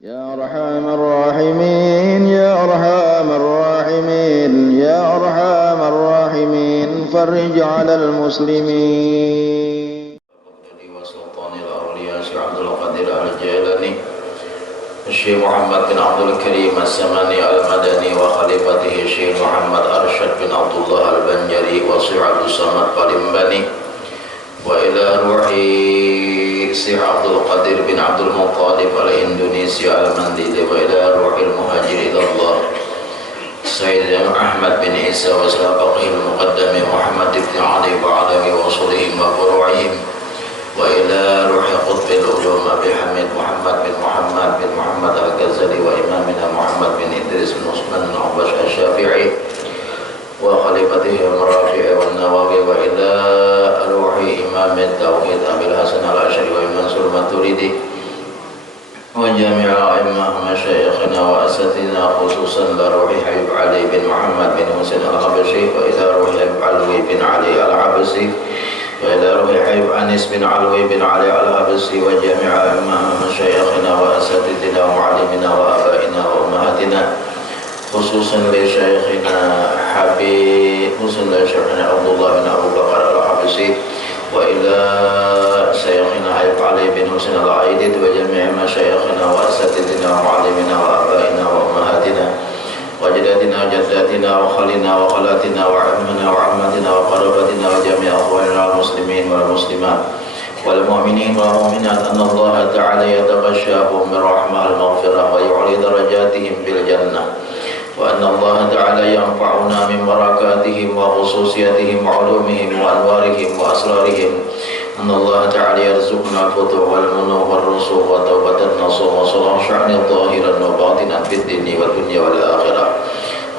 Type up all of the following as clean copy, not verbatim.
يا أرحم الراحمين يا أرحم الراحمين يا أرحم الراحمين فرج على المسلمين. وسلطان الأولياء الشيخ عبد القادر الجيلاني الشيخ محمد بن عبد الكريم السماني المدني وخليفته الشيخ محمد أرشد بن عبد الله البنجري وشيخ عبد الصمد بالمبني وإلى روح الشيخ عبد القادر بن عبد المطلب الإندونيسي المندي وإلى روح المهاجر إلى الله سيدنا أحمد بن عيسى وسابقه المقدم محمد بن علي وعلم وصولهم وفروعهم وإلى روح قطب العلوم أبي حميد محمد بن محمد الغزالي وإمامنا محمد بن إدريس بن عثمان بن عباس الشافعي وخليفته الرافع والنووي وإلى روح إمام التوحيد أبي الحسن الأشعري ومنصور الماتريدي وجميع أئمة مشايخنا وأساتذتنا خصوصا لروح حبيب علي بن محمد بن حسين الحبشي وإلى روح حبيب علوي بن علي الحبشي وإلى روح حبيب أنيس بن علوي بن علي الحبشي وجميع أئمة مشايخنا وأساتذتنا ومعلمنا وآبائنا وأمهاتنا خصوصا لشيخنا عبد الله بن أبو بكر الحبشي وإلى شيخنا حبيب علي بن حسين العيدي وجميع مشايخنا وأساتذتنا ومعلمنا وآبائنا وأمهاتنا وجداتنا وجداتنا وخالنا وخالاتنا وعمنا وعماتنا وقرابتنا وجميع أخواننا المسلمين والمسلمات والمؤمنين والمؤمنات أن الله تعالى يتغشاهم برحمة المغفرة ويعلي درجاتهم بالجنة وأن الله تعالى ينفعنا من بركاتهم وخصوصياتهم وعلومهم وأنوارهم وأسرارهم أن الله تعالى يرزقنا الفتوح والمنوح والرسوخ وتوبة النصوح وصلاح شأن ظاهرا وباطنا في الدين والدنيا والآخرة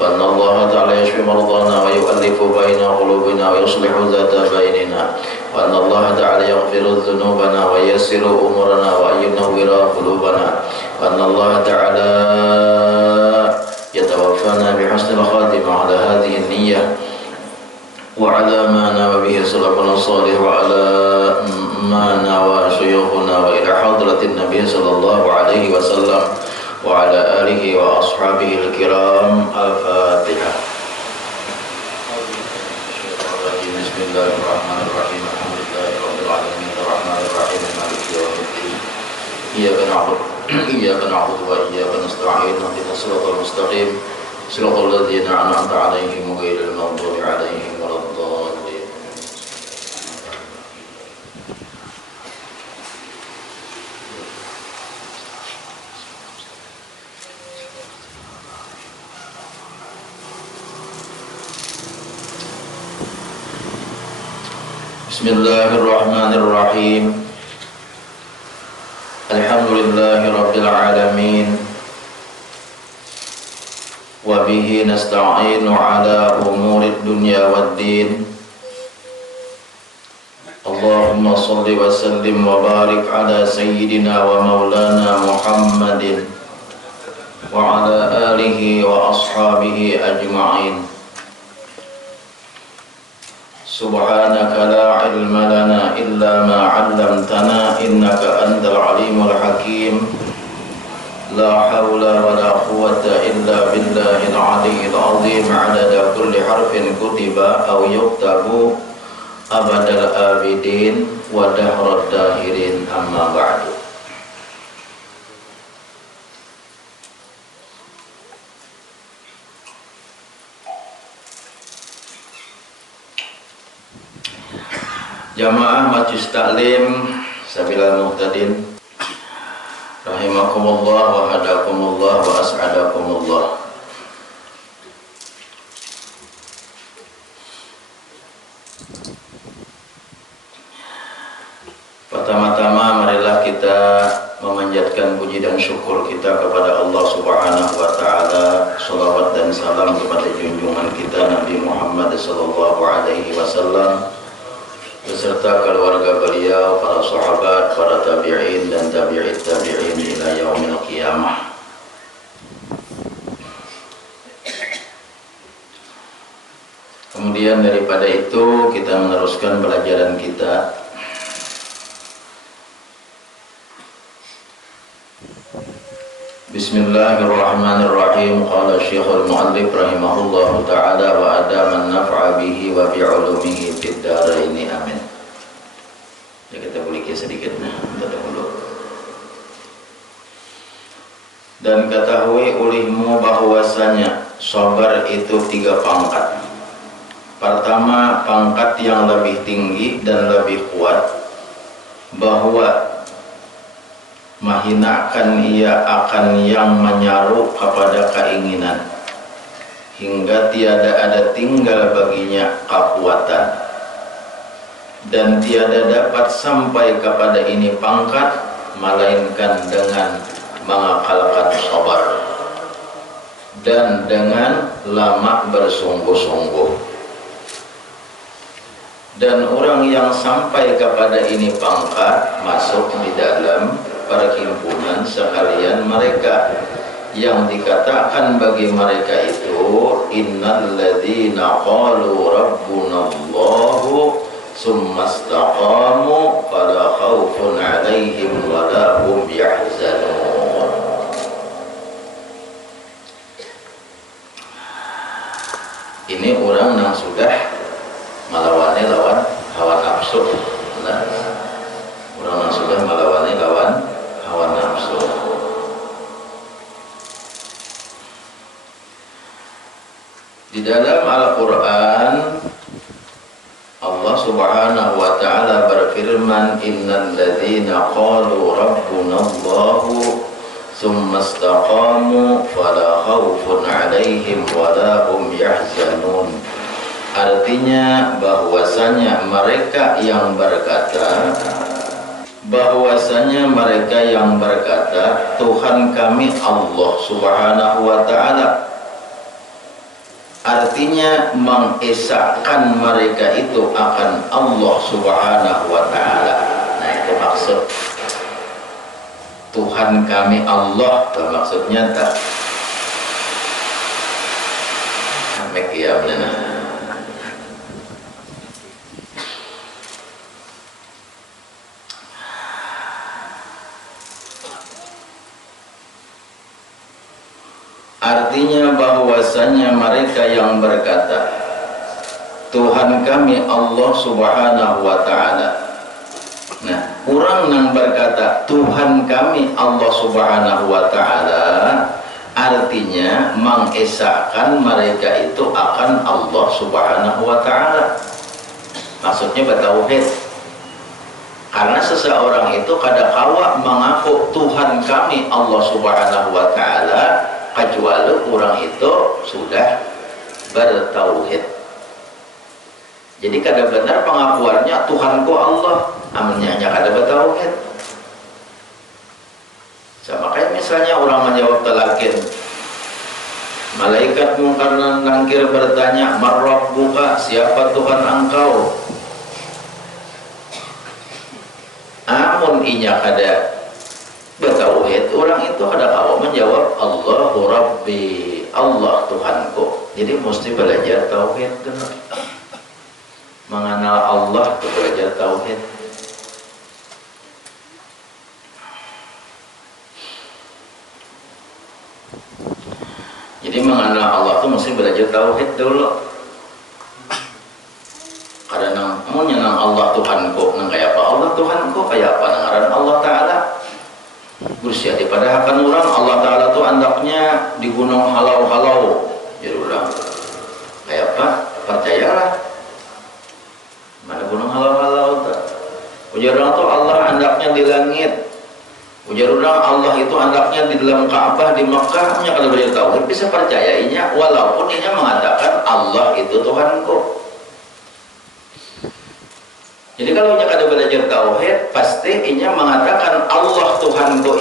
وأن الله تعالى يشفي مرضانا ويؤلف بين قلوبنا ويصلح ذات بيننا وأن الله تعالى يغفر ذنوبنا وييسر أمورنا وأن ينور قلوبنا وأن الله تعالى يتوفانا بحسن الخاتمة على هذه النية وعلى ما نوى به سلفنا الصالح وعلى ما نوى شيوخنا وإلى حضرة النبي صلى الله عليه وسلم وعلى آله وأصحابه الكرام. الفاتحة. بسم الله الرحمن الرحيم الحمد لله رب العالمين الرحمن الرحيم مالك يوم الدين إياك نعبد وإياك نستعين اهدنا الصراط المستقيم صراط الذين أنعمت عليهم غير المغضوب عليهم ولا الضالين. بسم الله الرحمن الرحيم الحمد لله رب العالمين وبه نستعين على أمور الدنيا والدين. اللهم صل وسلم وبارك على سيدنا ومولانا محمد وعلى آله وأصحابه أجمعين. سبحانك لا علم لنا إلا ما علمتنا إنك أنت العليم الحكيم. لا حول ولا قوة إلا بالله العلي العظيم عدد كل حرف كتب أو يكتب أبد الآبدين ودهر الداهرين. أما بعد. Jamaah Majlis Taklim Sabilal Muhtadin rahimakumullah wa hadakumullah wa as'adakumullah. Pertama-tama marilah kita memanjatkan puji dan syukur kita kepada Allah Subhanahu wa taala. Shalawat dan salam kepada junjungan kita Nabi Muhammad sallallahu alaihi wasallam beserta keluarga beliau, para sahabat, para tabi'in dan tabi'it tabi'in ila yaumil qiyamah. Kemudian daripada itu kita meneruskan pelajaran kita Bismillahirrahmanirrahim. Qala Syekhul Mu'allif rahimahullahu ta'ala wa adaman naf'a bihi wa bi'ulumihi fid dharaini amin. Ya, kita boleh sedikit dahulu. Dan ketahui olehmu bahwasanya sabar itu 3 pangkat. Pertama, pangkat yang lebih tinggi dan lebih kuat, bahwa menghinakan ia akan yang menyaru kepada keinginan, hingga tiada ada tinggal baginya kekuatan, dan tiada dapat sampai kepada ini pangkat melainkan dengan mengakalkan sabar dan dengan lama bersungguh-sungguh. Dan orang yang sampai kepada ini pangkat masuk di dalam perhimpunan sekalian mereka yang dikatakan bagi mereka itu innal ladzina qalu rabbunallahu summa istaqamu fala khaufun 'alaihim wa la hum yahzanun. Ini orang yang sudah melawannya lawan hawa nafsu. Nah, orang yang sudah melawannya lawan hawa nafsu. Di dalam Al-Quran Allah subhanahu wa ta'ala berfirman innal ladzina qalu rabbunallahu summa istaqamu fala khaufun 'alaihim wa la hum yahzanun. Artinya bahwasanya mereka yang berkata Tuhan kami Allah subhanahu wa ta'ala, artinya mengesahkan mereka itu akan Allah subhanahu wa ta'ala. Nah, itu maksud Tuhan kami Allah, itu maksudnya tak sampai kiamnya. Artinya bahwasanya mereka yang berkata Tuhan kami Allah subhanahu wa ta'ala. Nah, orang yang berkata Tuhan kami Allah subhanahu wa ta'ala artinya mengesahkan mereka itu akan Allah subhanahu wa ta'ala. Maksudnya bertauhid. Karena seseorang itu kadang-kala mengaku Tuhan kami Allah subhanahu wa ta'ala kecuali orang itu sudah bertauhid. Jadi kada benar pengakuannya Tuhanku Allah, namanya hanya kada bertauhid. Sama kayak misalnya orang menjawab talakin, malaikat mungkar dan nangkir bertanya, "Man rabbuka?" Siapa Tuhan engkau? Amun inya kada bertauhid, orang itu ada kalau menjawab Allahu Rabbi, Allah Tuhanku. Jadi mesti belajar tauhid dulu. Mengenal Allah itu belajar tauhid. Jadi mengenal Allah itu mesti belajar tauhid dulu. Karena mau nyenang Allah Tuhanku, nang kayak apa Allah Tuhanku, kayak apa ngaran Allah Ta'ala. Berusia daripada akan orang Allah Ta'ala itu andaknya di gunung halau-halau. Jadi orang kayak apa? Percayalah. Mana gunung halau-halau tak? Ujar orang itu Allah andaknya di langit. Ujar orang Allah itu andaknya di dalam Ka'bah di Makkah. Hanya kalau belajar tauhid bisa percayainya walaupun dia mengatakan Allah itu Tuhanku. Jadi kalau ia kada belajar tauhid, pasti ia mengatakan Allah Tuhanku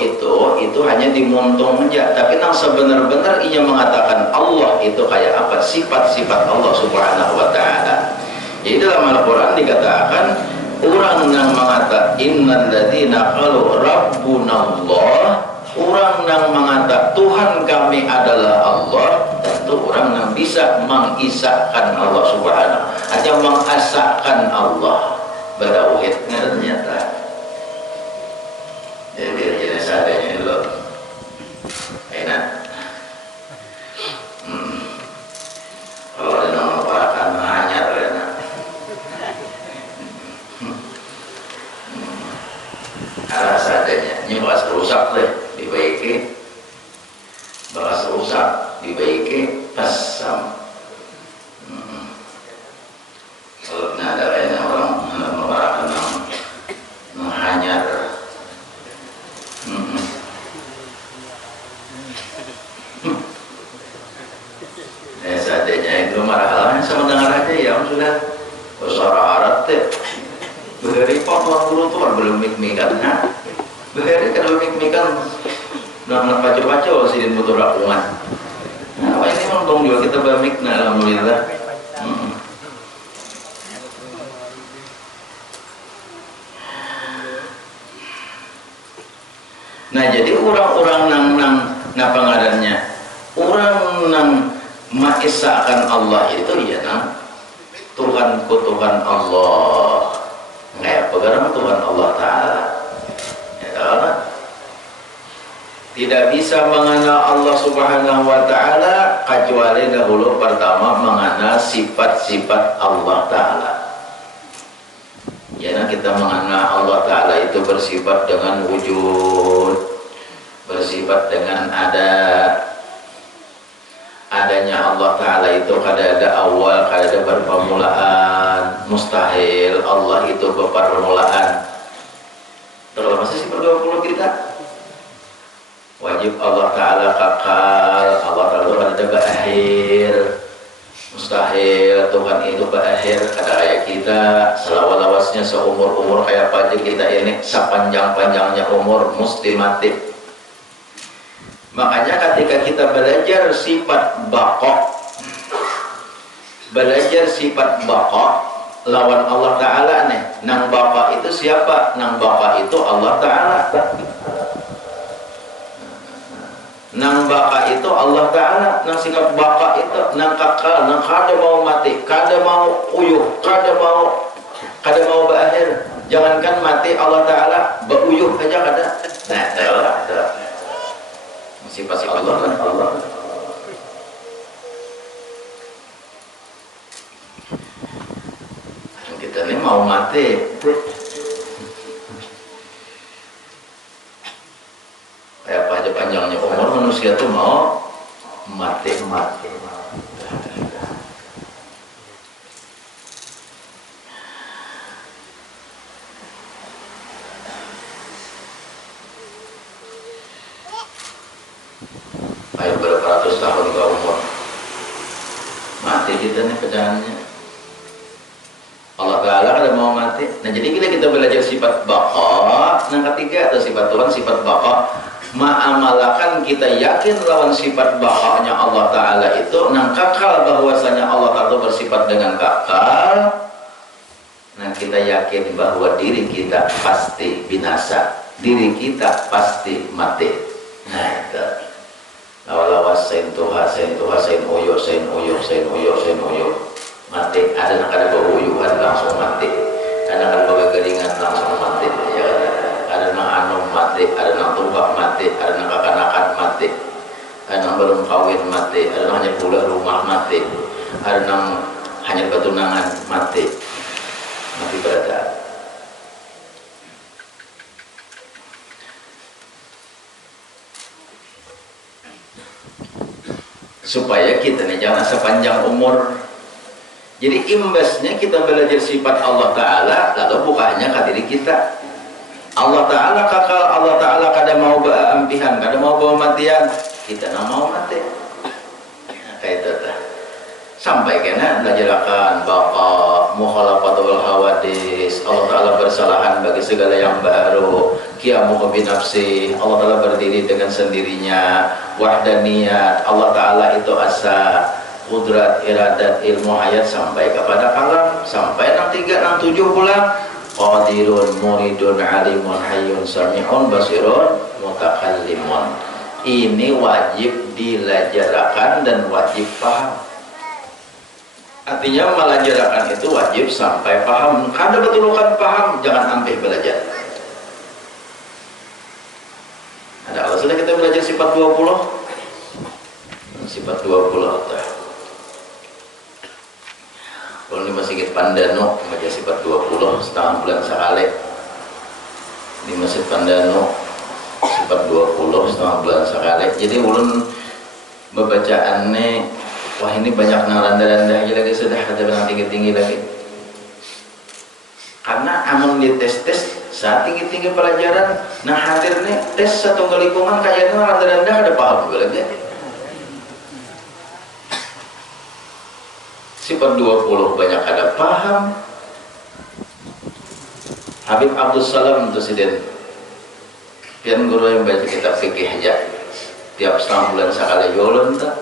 itu hanya dimuntung saja. Tapi yang sebenar-benar ia mengatakan Allah itu kayak apa? Sifat-sifat Allah Subhanahu wa ta'ala. Jadi dalam Al-Quran dikatakan orang yang mengatakan innal ladzina qalu rabbunallah, orang yang mengatakan Tuhan kami adalah Allah, tentu orang yang bisa mengisahkan Allah Subhanahu atau mengasahkan Allah. Bertauhidnya ternyata jadi sadanya lo ya. Kalau ada nama parakan hanya ya. Alas adanya, ini bakas rusak deh, dibaiki, bakas rusak, dibaiki, asam. Kalau ada kayaknya orang mengarakan menghanyar. Seadanya itu marah sama dengar aja ya, sudah suara Arab teh. Behari pak dulu tuh belum mik-mikan, nah behari kan belum mik-mikan, nak baca-baca sih di motor rakungan. Nah ini memang juga kita bermik, nah alhamdulillah. Nah jadi orang-orang nang pengadannya, orang nang mengisahkan Allah itu ya nang Tuhan Allah. Nggak pegang Tuhan Allah Ta'ala ya, tidak bisa mengenal Allah Subhanahu wa Ta'ala kecuali dahulu pertama mengenal sifat-sifat Allah Ta'ala ya, kita mengenal Allah Ta'ala itu bersifat dengan wujud, bersifat dengan adanya Allah Ta'ala itu kada ada awal, kada ada permulaan, mustahil Allah itu berpermulaan. Terlalu masih sifat 20 kita wajib Allah Ta'ala kakal, Allah Ta'ala kada ada berakhir, mustahil Tuhan itu berakhir. Kada kayak kita selawat-lawasnya seumur-umur kayak apa aja kita ini, sepanjang-panjangnya umur mesti mati. Makanya ketika kita belajar sifat baqa, belajar sifat baqa lawan Allah Ta'ala nih, nang baqa itu siapa? Nang baqa itu Allah Ta'ala. Nang baqa itu Allah Ta'ala. Nang sifat baqa itu nang kakal, nang kada mau mati, kada mau uyuh, kada mau berakhir. Jangankan mati, Allah Ta'ala beruyuh aja kada. Nah, ada sifat Allah kan Allah. Kita ini mau mati, kayak panjang-panjangnya umur manusia itu mau mati. Ayo berapa ratus tahun ke umur mati kita nih pecahannya. Allah Ta'ala kada mau mati. Nah jadi kita belajar sifat baqa. Yang ketiga atau sifat Tuhan, sifat baqa. Ma'amalakan kita yakin lawan sifat baqa'nya Allah Ta'ala itu nang kakal, bahwasanya Allah Ta'ala bersifat dengan kakal. Nah kita yakin bahwa diri kita pasti binasa, diri kita pasti mati. Nah itu lawas sen tuha sen uyuh mati. Ada nak ada beruyuhan langsung mati, ada nak bergeringan langsung mati ya. Ada nak anum mati, ada nak tumbak mati, ada nak kekanakan mati, ada nak belum kawin mati, ada nak hanya pulang rumah mati, ada nak hanya bertunangan mati berada. Supaya kita nih jangan sepanjang umur. Jadi imbasnya kita belajar sifat Allah Ta'ala, lalu bukannya ke diri kita. Allah Ta'ala kakal, Allah Ta'ala kada mau berampihan, kada mau bawa matian, kita nak mau mati. Nah, kayak itu dah. Sampai kena belajarkan baqa, mukhalafatul hawadis, Allah Ta'ala bersalahan bagi segala yang baru, qiyamuhu binafsi, Allah Ta'ala berdiri dengan sendirinya, wahdaniyat, Allah Ta'ala itu asa, kudrat, iradat, ilmu, hayat, sampai kepada kalam, sampai 6, 3, 6, 7 pulang. Qadirun, muridun, alimun, hayyun, sami'un, basirun, mutakallimun. Ini wajib dilajarkan dan wajib paham. Artinya melajarakan itu wajib sampai paham. Kada betulukan paham, jangan ambil belajar. Ada kalau sudah kita belajar sifat 20, sifat 20 tah. Kalau di Masjid Pandano baca sifat 20 setengah bulan sekali. Di Masjid Pandano sifat 20 setengah bulan sekali. Jadi ulun membacaannya, wah ini banyak nang randa-randa lagi sudah ada yang tinggi-tinggi lagi. Karena amun di tes-tes saat tinggi-tinggi pelajaran, nah hadir nih tes satu kalikungan kayaknya randa-randa ada paham juga lagi. Sifat 20 banyak ada paham. Habib Abdul Salam Presiden pian guru yang baca kitab fikih aja tiap setengah bulan sekali yolon tak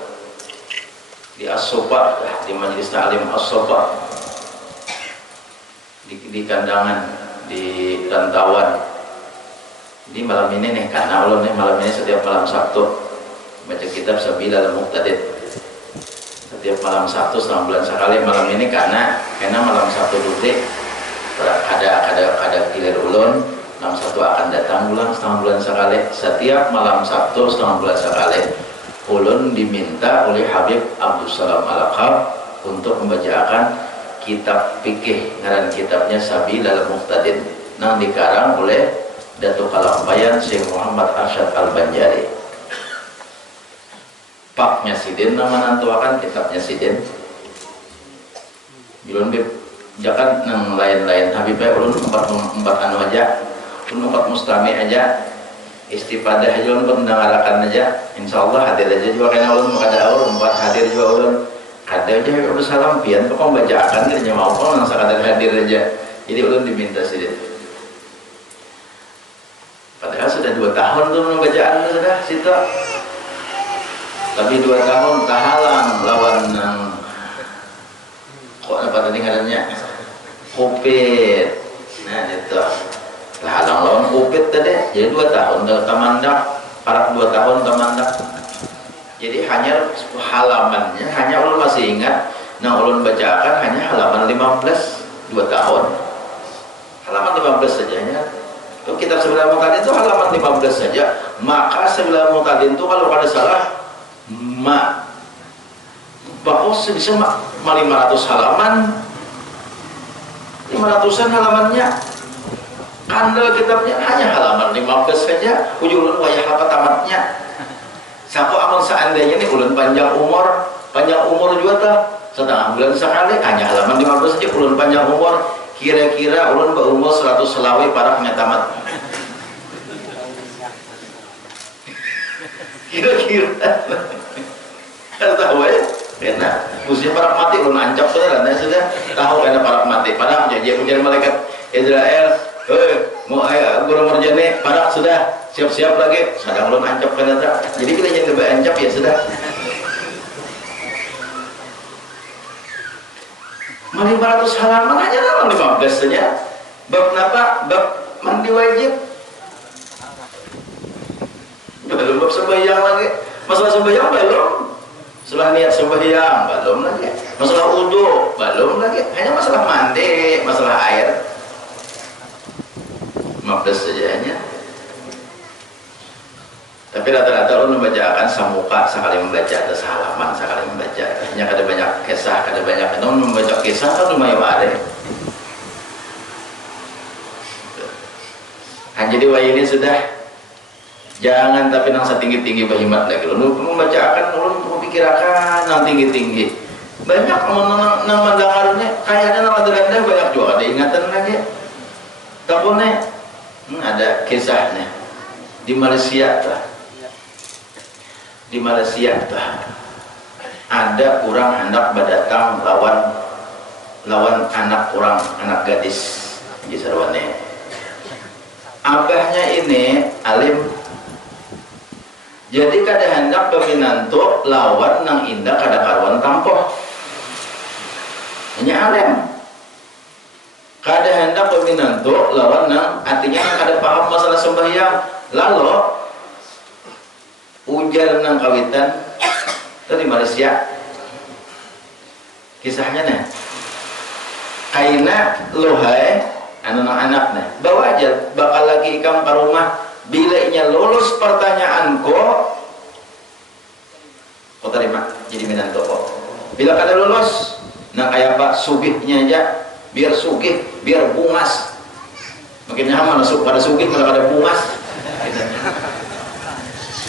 di As-Sofa, di Majelis Ta'lim As-Sofa, di kandangan, di rantauan. Di malam ini nih, karena Allah nih malam ini setiap malam Sabtu baca kitab Sabilal Muqtadid. Setiap malam Sabtu setengah bulan sekali. Malam ini karena malam Sabtu duduk ada kilir ulun. Malam Sabtu akan datang bulan setengah bulan sekali. Setiap malam Sabtu setengah bulan sekali ulun diminta oleh Habib Abdul Salam Al-Akhab untuk membacakan kitab fikih, ngaran kitabnya Sabilal Muqtadid, nang dikarang oleh Datuk Kalampayan Syekh Muhammad Arsyad Al-Banjari. Paknya Sidin nama nantuakan kitabnya Sidin. Ulun bib jangan nang lain-lain Habibnya ulun empat anu aja, ulun 4 mustami aja, istifadah aja ulun mendengarakan aja. Insyaallah hadir aja juga karena ulun makada ulun 4 hadir juga ulun. Ada aja udah salam pian kok membacakan dia mau kok nang sakadar hadir aja. Jadi ulun diminta Sidin. Padahal sudah 2 tahun tuh membacaan sudah situ. Tapi 2 tahun tahalang lawan nang kok apa tadi ngarannya Covid. Nah itu tahalang lawan Covid tadi. Jadi 2 tahun tamandak, parak 2 tahun tamandak. Jadi hanya halamannya, hanya ulun masih ingat, nah ulun bacakan hanya halaman 15, 2 tahun. Halaman 15 saja ya. Itu kitab Sabilal Muqtadid itu halaman 15 saja. Maka Sabilal Muqtadid itu kalau ada salah bahwa bisa 500 halaman, 500-an halamannya. Kandel kitabnya hanya halaman 15 saja. Ujung ulun wayah apa tamatnya. Siapa amal seandainya ini ulun panjang umur juga tak setengah bulan sekali hanya halaman 15 saja ulun panjang umur, kira-kira ulun berumur 100 selawi paraknya tamat. Kira-kira kan tahu ya karena usia parak mati ulun ancap saudara sudah tahu karena parak mati parak janji ujar malaikat Israel mau guru merjane parak sudah siap-siap lagi sedang ulun ancap kan tak jadi kita jangan lebih ancap ya sudah 500 halaman hanya halaman 15 saja. Bab apa? Bab mandi wajib belum, bab sembahyang lagi, masalah sembahyang belum, setelah niat sembahyang belum lagi, masalah wudu belum lagi, hanya masalah mandi, masalah air 15 saja hanya. Tapi rata-rata ulun membacakan samuka sekali membaca atau sehalaman sekali membaca. Hanya ada banyak kisah, ada banyak itu membaca kisah kan lumayan ada. Nah, jadi wah ini sudah jangan tapi nang setinggi-tinggi bahimat lagi. Ulun membacakan ulun memikirkan nang tinggi-tinggi. Banyak nang mendengarnya kayaknya nang ada banyak juga ada ingatan lagi. Tapi ada kisahnya di Malaysia lah. Di Malaysia ada orang hendak berdatang lawan anak orang, anak gadis di sarwane. Abahnya ini alim, jadi kada hendak peminantu lawan nang indah kada karuan tampoh, hanya alim. Kada hendak peminantu lawan nang artinya kada paham masalah sembahyang, lalu ujar nang kawitan itu di Malaysia. Kisahnya nih kaina lohai anak-anak nih bawa aja bakal lagi ikam ke rumah bila inya lulus pertanyaan ko terima jadi minantu kok. Bila kada lulus, nah kayak Pak sugihnya aja, biar sugih, biar bungas. Makin nyaman masuk pada sugih malah kada bungas.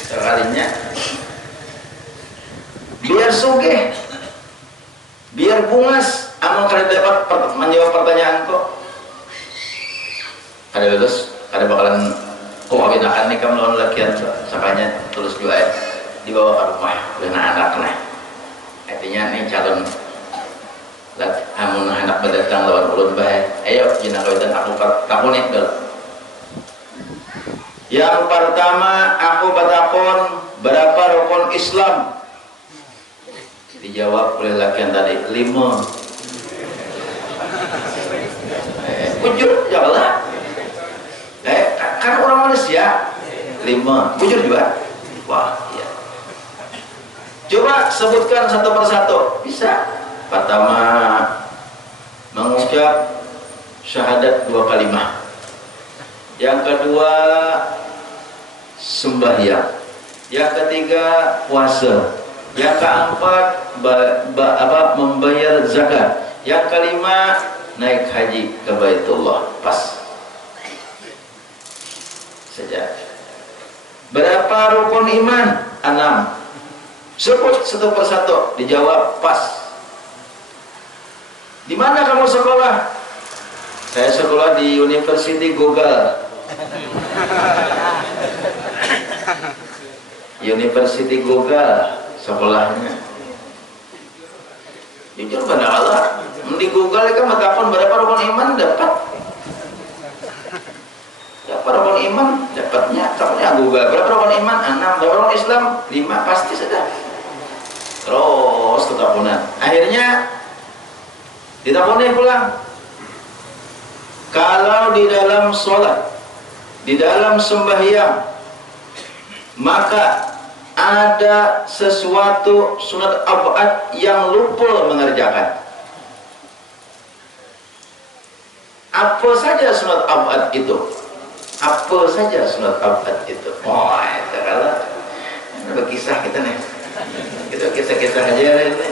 Sekalinya, biar sugih, biar bungas. Amal kada dapat menjawab pertanyaan kok. Kada lulus, kada bakalan kok abinakan nih kamu lawan lakian sakanya tulus juga dibawa ke rumah oleh anak nah. Artinya nih calon amun anak berdatang lawan ulun bae. Ayo jina kawitan aku takuni dulu. Yang pertama aku batakon berapa rukun Islam? Dijawab oleh lakian tadi 5. Bujur jawablah. Kan orang manusia 5. Bujur juga. Wah, iya. Coba sebutkan satu persatu. Bisa. Pertama, mengucap syahadat 2 kalimat. Yang kedua, sembahyang. Yang ketiga, puasa. Yang keempat, membayar zakat. Yang kelima, naik haji ke Baitullah. Pas saja. Berapa rukun iman? 6. Sebut satu persatu, dijawab pas. Di mana kamu sekolah? Saya sekolah di University Google. University Google sekolahnya. Jujur benar Allah. Di Google kan matapun berapa rukun iman dapat. Berapa rukun iman dapatnya? Dapatnya Google. Berapa rukun iman? 6. Berapa rukun Islam? 5. Pasti sudah. Terus ketahunan. Akhirnya ditahunin pulang. Kalau di dalam sholat, di dalam sembahyang, maka ada sesuatu sunat abad yang lupa mengerjakan. Apa saja sunat abad itu? Apa saja sunat abad itu? Oh, itu kalau berkisah kita nih. Kita kisah-kisah aja ini.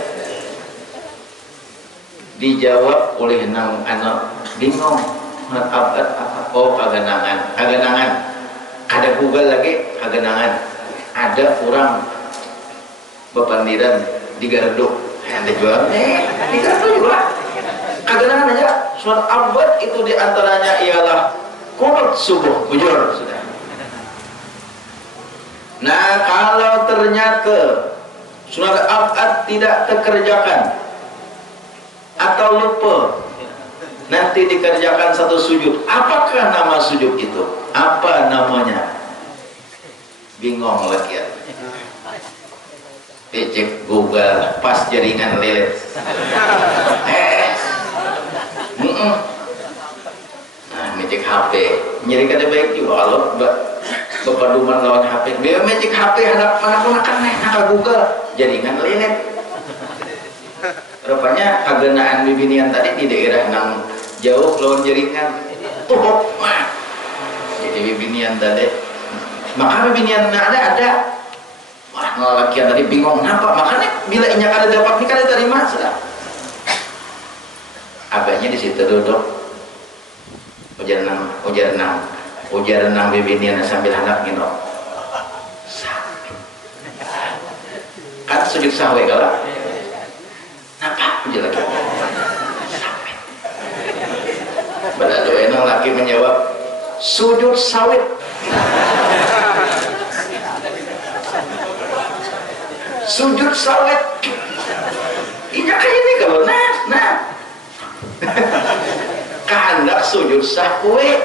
Dijawab oleh 6 anak bingung. Sunat abad apa? Oh, kagenangan. Kagenangan. Ada Google lagi kagenangan. Ada orang bepandiran di Gardu. Ada jual di Gardu juga. Kagenangan aja. Sunat abad itu diantaranya ialah qunut subuh. Bujur sudah. Nah, kalau ternyata sunat abad tidak terkerjakan atau lupa, nanti dikerjakan satu sujud. Apakah nama sujud itu? Apa namanya? Bingung lagi ya. Cek Google pas jaringan lilit. Nah, ngecek HP. Nyeri kada baik juga kalau bepaduman lawan HP. Dia ngecek HP anak makan nih, nak Google jaringan lilit. Rupanya kagenaan bibinian tadi di daerah nang jauh lawan jaringan. Tuh, mah. Jadi bibinian tadi. Maka bibinian ada. Wah, ngalakian tadi bingung kenapa. Makanya bila inyak ada dapat ini kada terima sudah. Abahnya di situ duduk. Ujar nang bibinian sambil hendak minum. Kan sujud sahwe kalau. Apa ujar lagi? Berlalu enang laki menjawab sujud sawit. Sujud sawit. Iya kayak ini kalau nah kehendak sujud sahwe.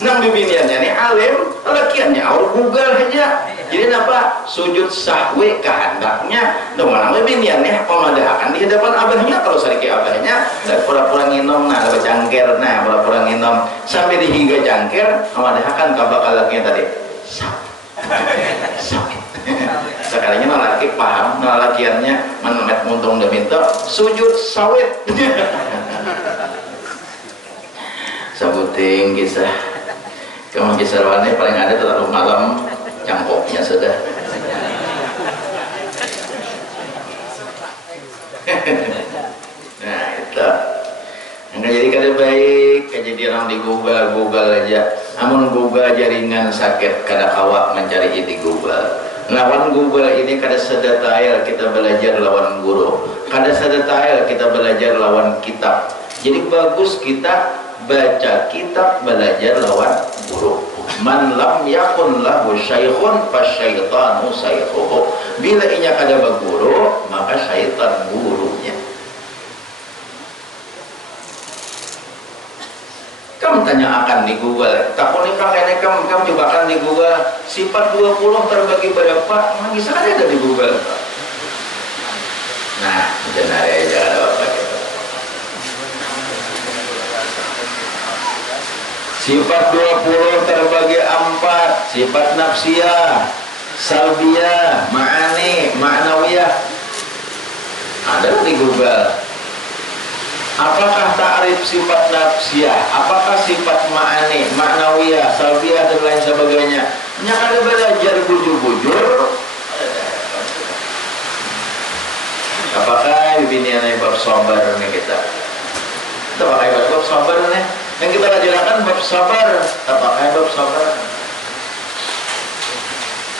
Nang bibiniannya nih alim, lakiannya awal Google aja. Jadi apa? Sujud sahwe kehendaknya dengan bibiniannya pemadahakan di hadapan abahnya. Kalau sedikit abahnya dan pura-pura nginom, nah bercangkir, nah pura-pura nginom sampai dihiga cangkir pemadahakan kabak alaknya tadi. Sawit. Sekalinya lelaki paham, lelakiannya menemet muntung dan minta sujud sawit. Sabuting kisah kamu kisah rawani paling ada terlalu malam cangkoknya sudah. kejadian di Google aja. Amun Google jaringan sakit kada kawak mencari di Google. Lawan Google ini kada sedetail kita belajar lawan guru. Kada sedetail kita belajar lawan kitab. Jadi bagus kita baca kitab belajar lawan guru. Man lam yakun lahu syaikhun fasyaitanu saykhuhu. Bila inya kada baguru, maka syaitan gurunya. Kamu tanya akan di Google, takut nih kakek kamu coba kan di Google sifat 20 terbagi berapa? Nggak bisa ada di Google. Nah, benar ya, jangan apa gitu. Sifat 20 terbagi 4, sifat nafsiyah, salbiyah, ma'ani, ma'nawiyah. Ada di Google. Apakah ta'rif sifat nafsiyah? Apakah sifat ma'ani, ma'nawiyah, salbiyah dan lain sebagainya? Nya kada belajar bujur-bujur. Apakah binian bab sabar nih kita? Kita pakai bab sabar nih. Yang kita ajarkan bab sabar. Apakah bab sabar?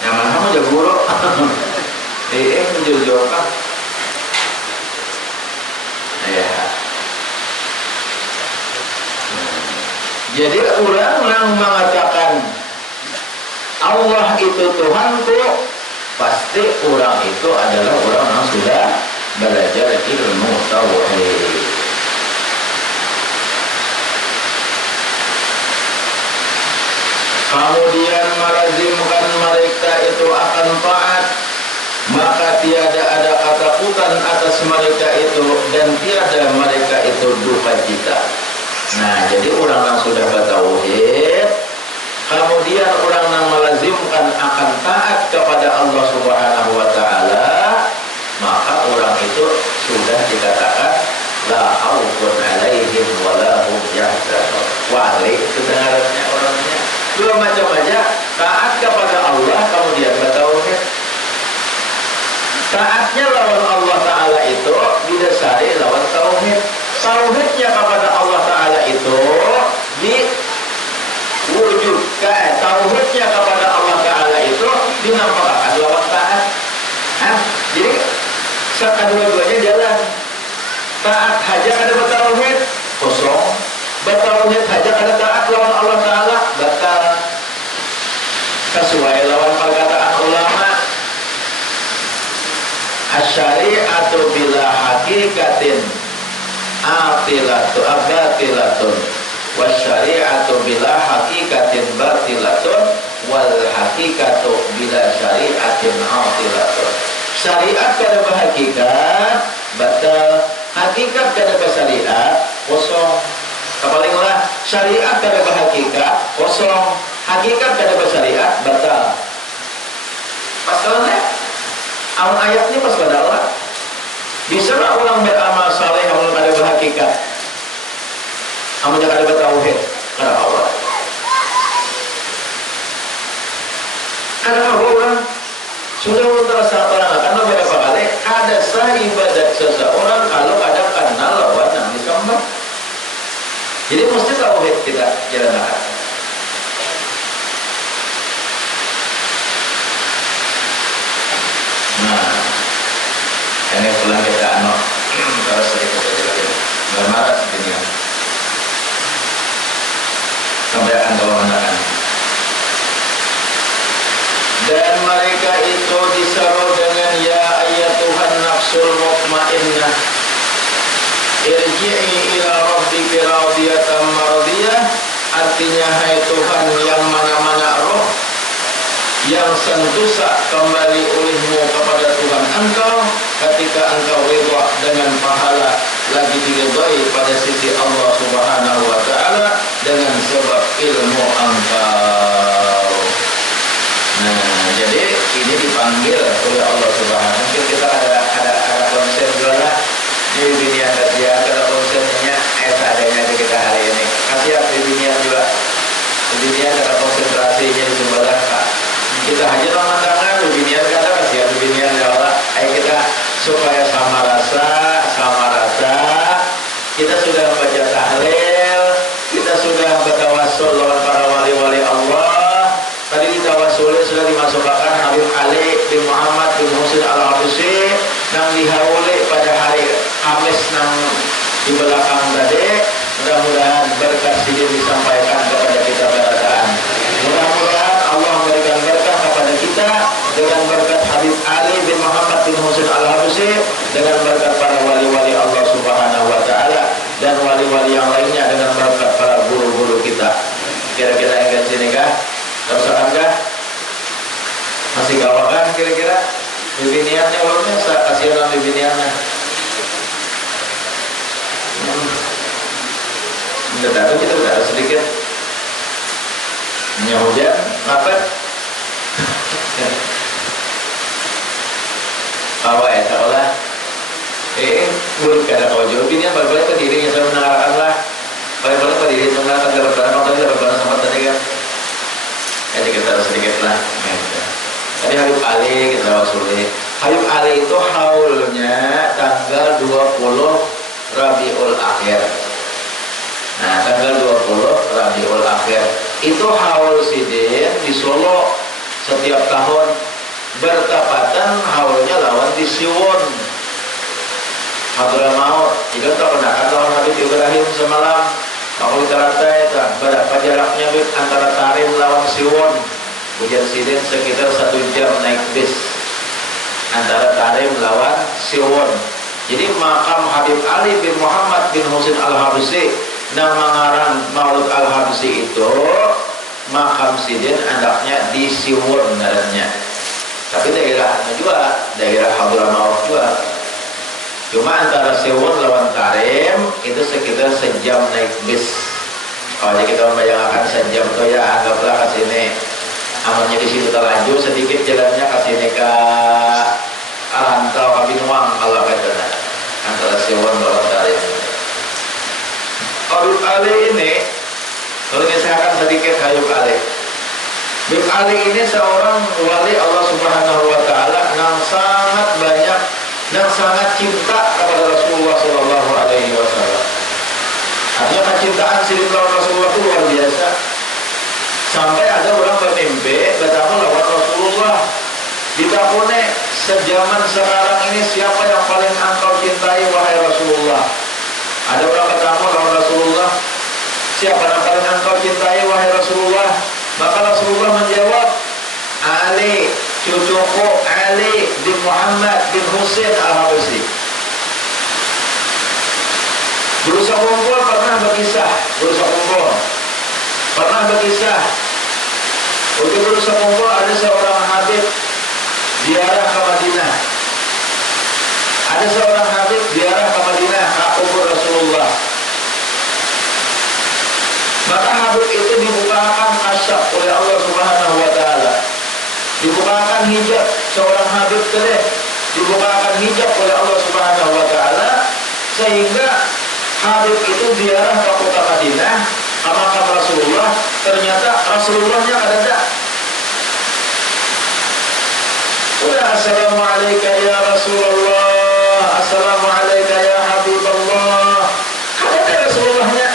Yang mana kamu jago guru? Menjauh-jauh kan? Ya. Jadi orang yang mengatakan Allah itu Tuhanku, pasti orang itu adalah orang yang sudah belajar ilmu tauhid. Kemudian melazimkan mereka itu akan taat, maka tiada ada ketakutan atas mereka itu dan tiada mereka itu duka cita. Nah, jadi orang yang sudah bertauhid, kemudian orang yang melazimkan akan taat kepada Allah Subhanahu wa taala, maka orang itu sudah dikatakan la khaufun 'alaihim wa la hum yahzanun. Wali itu dengarannya orangnya. Dua macam aja, taat kepada Allah kemudian bertauhid. Taatnya lawan Allah taala itu didasari lawan tauhid. Tauhidnya kepada Allah Ta'ala itu diwujudkan, tauhidnya kepada Allah Ta'ala itu dinampakkan lawan taat. Jadi kedua-duanya jalan. Taat haja kada bertauhid kosong, bertauhid haja kada taat lawan Allah Ta'ala batal. Sesuai lawan perkataan ulama, asyari'atu bila hakikatin abatilatun wasyari'atu bila hakikatin batilatun wal hakikatu bila syari'atin atilatun. Syariat kada berhakikat batal, hakikat kada bersyariat kosong. Kapalinglah syariat kada berhakikat kosong, hakikat kada bersyariat batal. Pasalnya awal ayat ini pas pada Allah. Bisa lah orang beramal saleh amal kada berhakikat, amalnya kada bertauhid kada Allah. Karena orang sudah terasa orang akan beberapa kali kada sah ibadat seseorang kalau kada kenal lawan yang disembah. Jadi mesti tauhid kita jalankan. Nah, ini pulang kita terus sedikit aja lagi bermarah dunia sampai akan mengatakan dan mereka itu diseru dengan ya ayyatuhan nafsul mutmainnah irji'i ila rabbiki radiyatan mardiyah. Artinya hai Tuhan yang mana-mana roh yang sentosa kembali olehmu kepada Tuhan engkau ketika engkau ridha dengan pahala lagi diridhai pada sisi Allah Subhanahu wa taala dengan sebab ilmu engkau. Nah, jadi ini dipanggil oleh Allah Subhanahu. Mungkin kita ada konsep juga lah di dunia kajian, ada konsepnya adanya di kita hari ini. Kasih di dunia juga. Di dunia ada konsentrasinya di sebelah Kak. Kita hajar pemandangan dunia kata kasih dunia Allah. Ayo kita supaya sama rasa kita sudah nang dihaule pada hari Kamis nang di belakang tadi. Mudah-mudahan berkat sidin disampaikan kepada kita berataan. Mudah-mudahan Allah memberikan berkah kepada kita dengan berkat Habib Ali bin Muhammad bin Husain Al-Habsyi, dengan berkat para wali-wali Allah Subhanahu wa taala dan wali-wali yang lainnya, dengan berkat para guru-guru kita. Kira-kira yang sini kah? Teruskan kah? Masih gawat kan kira-kira? Bibiniannya ulunnya kasihan bibiniannya. Tetapi kita udah sedikit hujan, apa? Awal ya, seolah buruk kada kau jawab ini balik-balik ke diri yang saya mendengarkan lah, balik-balik ke diri yang mendengarkan lebaran, tadi lebaran sama tadi kan, jadi kita harus sedikit lah. Tadi Habib Ali kita maksudnya, Habib Ali itu haulnya tanggal 20 Rabiul Akhir. Nah, tanggal 20 Rabiul Akhir itu haul sidin di Solo setiap tahun bertepatan haulnya lawan di Siwon Hadramaut. Jika tak pernah kan lawan Habib Ibrahim semalam, aku rata itu berapa jaraknya antara Tarim lawan Siwon? Hujan sidin sekitar 1 jam naik bis antara Tarim lawan Siwon. Jadi makam Habib Ali bin Muhammad bin Husain Al-Habsyi nang mengarang Maulud Al-Habsyi itu makam sidin andaknya di Siwon ngarannya. Tapi daerahnya juga daerah Hadramaut juga. Cuma antara Siwon lawan Tarim itu sekitar sejam naik bis. Kalau kita membayangkan sejam itu ya anggaplah ke sini. Amannya di situ terlanjur sedikit jalannya ke sini ke Arantau ke Binuang kalau katanya antara Siwon lawan Tarim. Habib Ali ini, kalau misalkan sedikit Habib Ali. Habib Ali ini seorang wali Allah Subhanahu wa taala yang sangat banyak, yang sangat cinta kepada Rasulullah sallallahu alaihi wasallam. Artinya kecintaan sirip lawan Rasulullah itu luar biasa. Sampai ada orang bermimpi bertemu lawan Rasulullah. Ditakune sejaman sekarang ini siapa yang paling engkau cintai wahai Rasulullah? Ada orang bertemu lawan Rasulullah, siapa yang paling engkau cintai wahai Rasulullah? Maka Rasulullah menjawab, Ali, cucuku Ali bin Muhammad bin Husain Al-Habsyi. Berusaha kumpul pernah berkisah, Untuk berusaha kumpul ada seorang Habib ziarah ke Madinah. Ada seorang Habib ziarah ke Madinah ke kubur Rasulullah. Maka Habib itu dibukakan kasyaf oleh Allah Subhanahu wa taala. Dibukakan hijab seorang Habib tadi, dibukakan hijab oleh Allah Subhanahu wa taala sehingga Habib itu ziarah ke kota Madinah, ke makam Rasulullah, ternyata Rasulullahnya ada. Udah assalamualaikum ya Rasulullah, assalamualaikum ya Habibullah. Ada Rasulullahnya.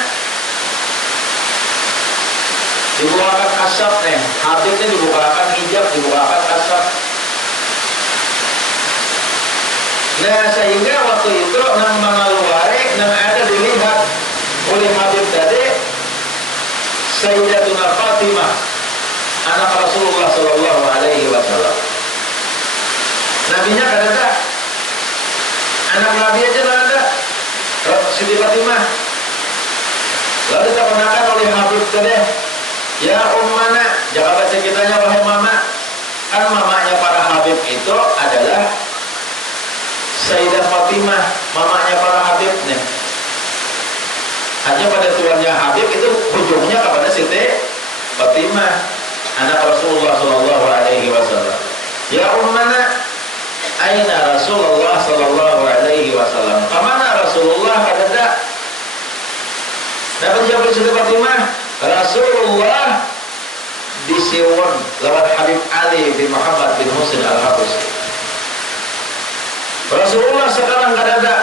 Dibukakan kasyaf nih, Habibnya dibukakan hijab, dibukakan kasyaf. Nah sehingga waktu itu nang mengeluari, nang ada dilihat oleh Habib tadi Sayyidatuna Fatimah, anak Rasulullah Sallallahu Alaihi Wasallam. Nabinya kada ada, anak Nabi aja ada, Siti Fatimah. Lalu ditakwanakan oleh Habib tadi, ya ummana, jangan baca kitanya wahai mama. Kan mamanya para Habib itu adalah Sayyidah Fatimah, mamanya para Habib nih. Hanya pada tuannya Habib itu ujungnya kepada Siti Fatimah, anak Rasulullah Sallallahu Alaihi Wasallam. Ya ummana, aina Rasulullah Sallallahu Alaihi Wasallam? Kemana Rasulullah ada? Dapat jawab Siti Fatimah, Rasulullah di Siwon lawan Habib Ali bin Muhammad bin Husain Al-Habsyi. Rasulullah sekarang tidak ada.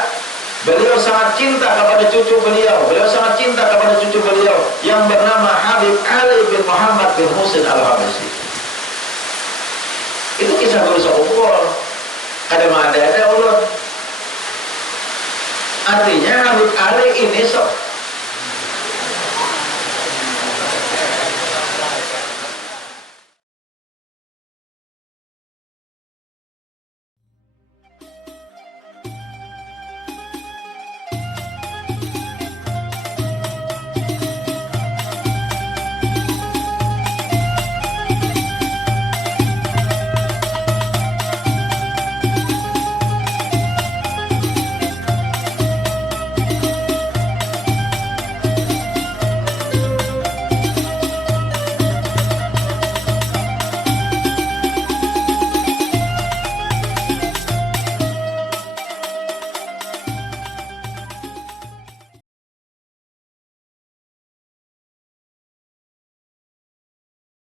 Beliau sangat cinta kepada cucu beliau. Beliau sangat cinta kepada cucu beliau yang bernama Habib Ali bin Muhammad bin Husain Al-Habsyi. Itu kisah Rasulullah